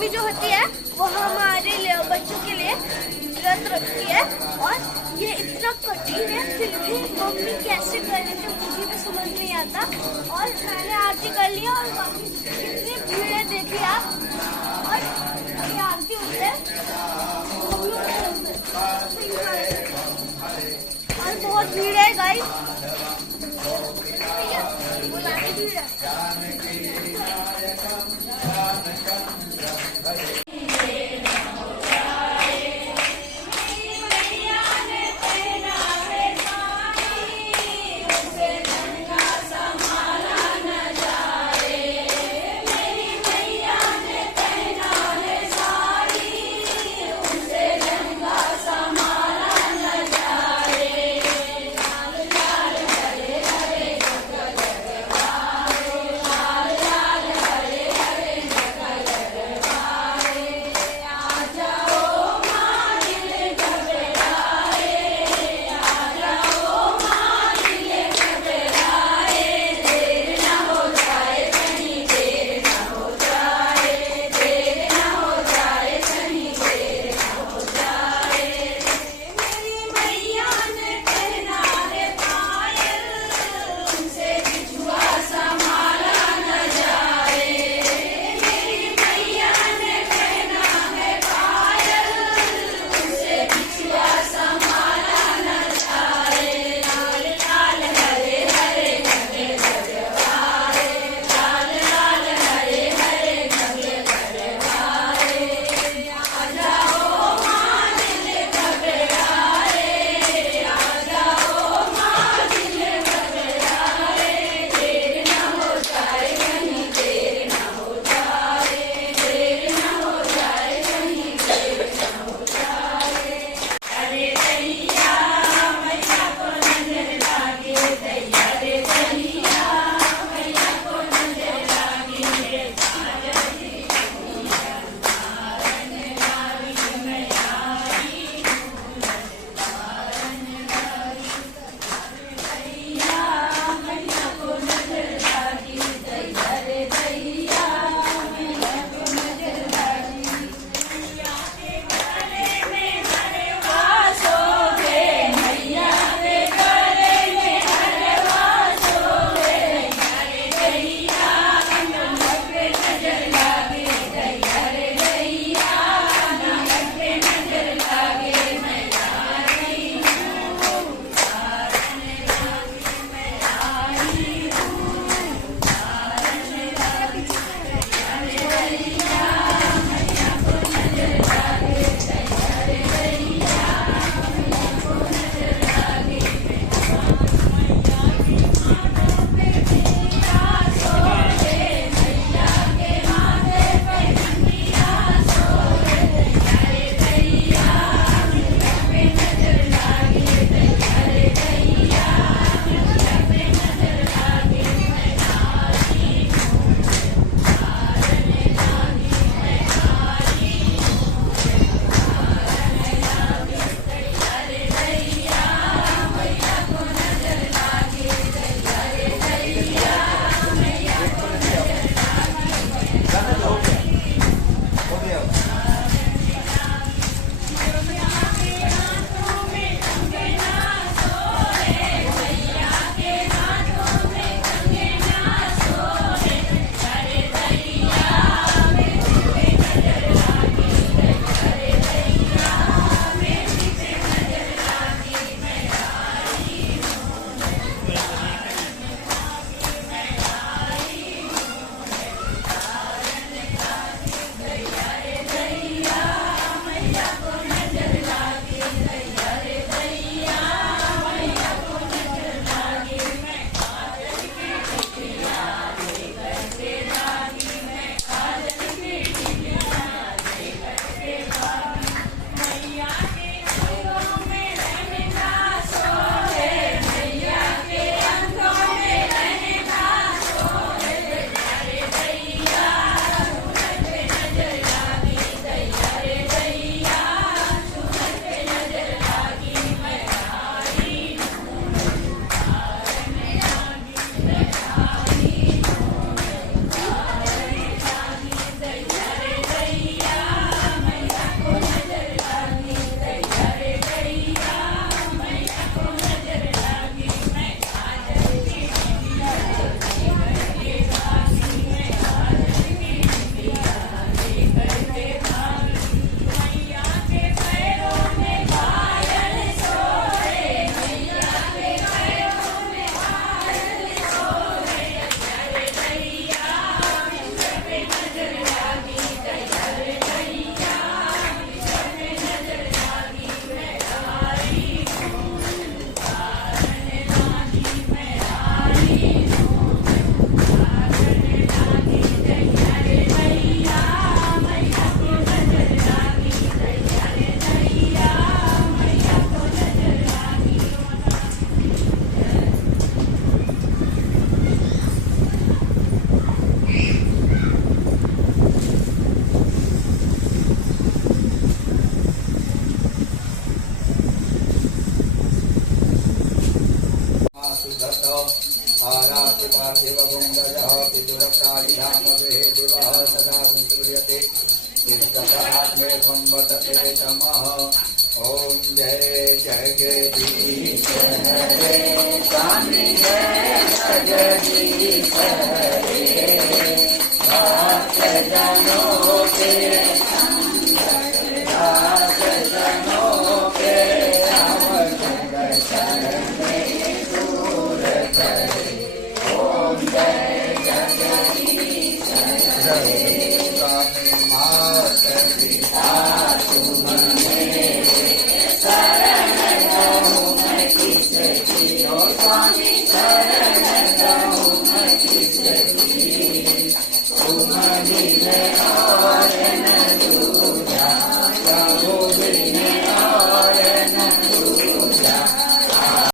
Mummy जो होती है वो हमारे लिए बच्चों के लिए व्रत रखती है और ये इतना कठिन है, फिर भी मम्मी कैसे कर रही थी मुझे भी समझ नहीं आता। और मैंने आरती कर लिया और कितनी भीड़ है देखिए आप। और ये आरती होते है और बहुत भीड़ है गाइस, बुलाने भीड़ है। जाह्नवे दिवः सदा संसूर्यते तिष्ठतात्मे संवदते तमः ओम जय जगदीश हरे स्वामी जय जगदीश हरे भक्त जनों के दास जनों के अवगुण में दूर करे ओम जय जगदीश हरे स्वामी मात पिता तुम मेरे शरण रहूं मैं किसकी ओ स्वामी शरण रहूं मैं किसकी तुम ही